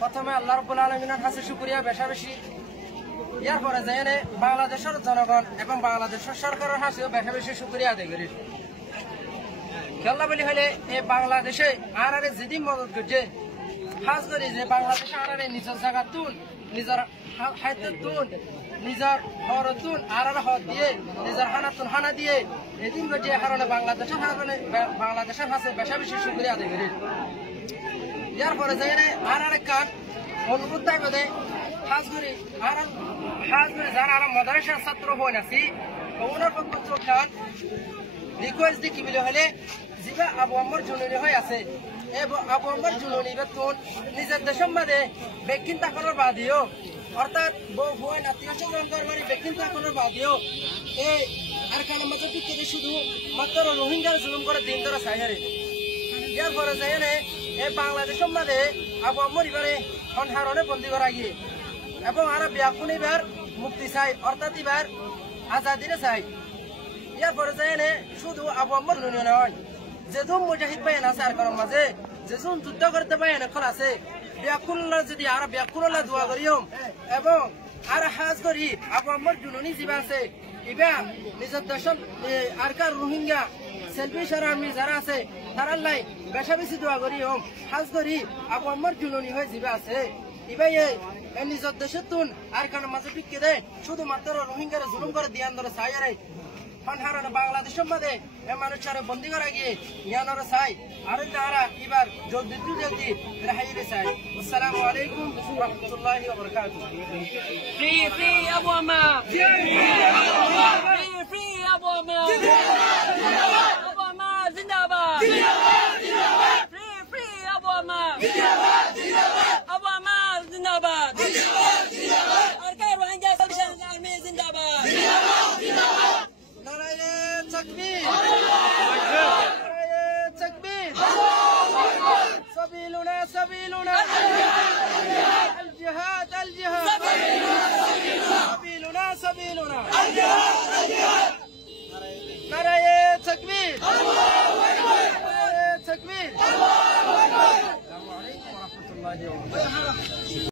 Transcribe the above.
প্রথমে আল্লাহ রাব্বুল আলামিনের কাছে শুকরিয়া বেশি বেশি ইয়ার পরে যাইনে বাংলাদেশের জনগণ এবং বাংলাদেশের সরকারের কাছেও বেশি বেশি শুকরিয়া আদায় করি। খেলা বলি হলে এই বাংলাদেশে আর যেদিন মদত করছে খাস করে যে বাংলাদেশে আর নিজের জায়গা তুন নিজের খাদ্য তুন নিজের হর তুন আর হর দিয়ে নিজের হানাতুন হানা দিয়ে এদিন যে কারণে বাংলাদেশের কাছে বেশি বেশি শুকরিয়া আদায় করি। ইয়ার পরে যাইনে আর কান অনুরোধ থাকবে খাস করে যারা আর মাদ্রাসার ছাত্র হয়ে আছি ওনার পক্ষ খান রিকোয়েস্ট দিয়ে কি বলে হলে যেটা আবু আম্মর জুনুনি হয়ে আছে আবু আম্মর জুনুনি বেতন নিজের দেশের মাঝে বেকিন তাকনের বাদিও অর্থাৎ বউ ভুয়ান আত্মীয় স্বজন দরবারি বেকিন তাকনের বাদিও এই আর কারণ মাঝে পিকে শুধু মাত্র রোহিঙ্গার জুলুম করে দিন ধরে সাইহারে ইয়ার পরে যাই এই বাংলাদেশের মাঝে আবু আম্মর এবারে হারণে বন্দি করা গিয়ে এবং আর ব্যাকুন এবার মুক্তি চাই অর্থাৎ এবার আজাদিরে চাই। ইয়ার পরে যাই শুধু আবু আম্মর জুনুনি নয় যেজন মুজাহিদ বাইন আছে আর কারণ মাঝে যেজন যুদ্ধ করতে বাইন এখন আছে ব্যাকুল্লা যদি আর ব্যাকুল্লা দোয়া করিও এবং আর হাজ করি আবু আম্মর জুনুনি জীবা আছে ইবা নিজের দেশের আর কার রোহিঙ্গা সেলফি আর্মি যারা আছে তারা লাই বেশা বেশি দোয়া করি হোম হাজ করি আবু আম্মর জুনুনি হয়ে জীবা আছে ইবাই নিজের দেশের তুন আর কারণ মাঝে টিকে দেয় শুধুমাত্র রোহিঙ্গার জুলুম করে দিয়ান ধরে চাই আরে হারণে বাংলাদেশের মাঝে মানুষের বন্দি করা গিয়ে ইয়ানোরে চাই আর তারা এবার জলদি জলদি রেহাইরে চাই। আসসালামু আলাইকুম ওয়া রাহমাতুল্লাহি ওয়া বারাকাতুহু। ফ্রি ফ্রি আবু আম্মা, ফ্রি ফ্রি আবু আম্মা, আবু আম্মা জিন্দাবাদ, ফ্রি ফ্রি আবু আম্মা, আবু আম্মা জিন্দাবাদ, সরকার রোহিঙ্গা সেলফিশ আর্মি জিন্দাবাদ, تكبير تكبير سبيلنا سبيلنا الجهاد الجهاد سبيلنا سبيلنا نرى تكبير تكبير السلام عليكم ورحمة الله وبركاته.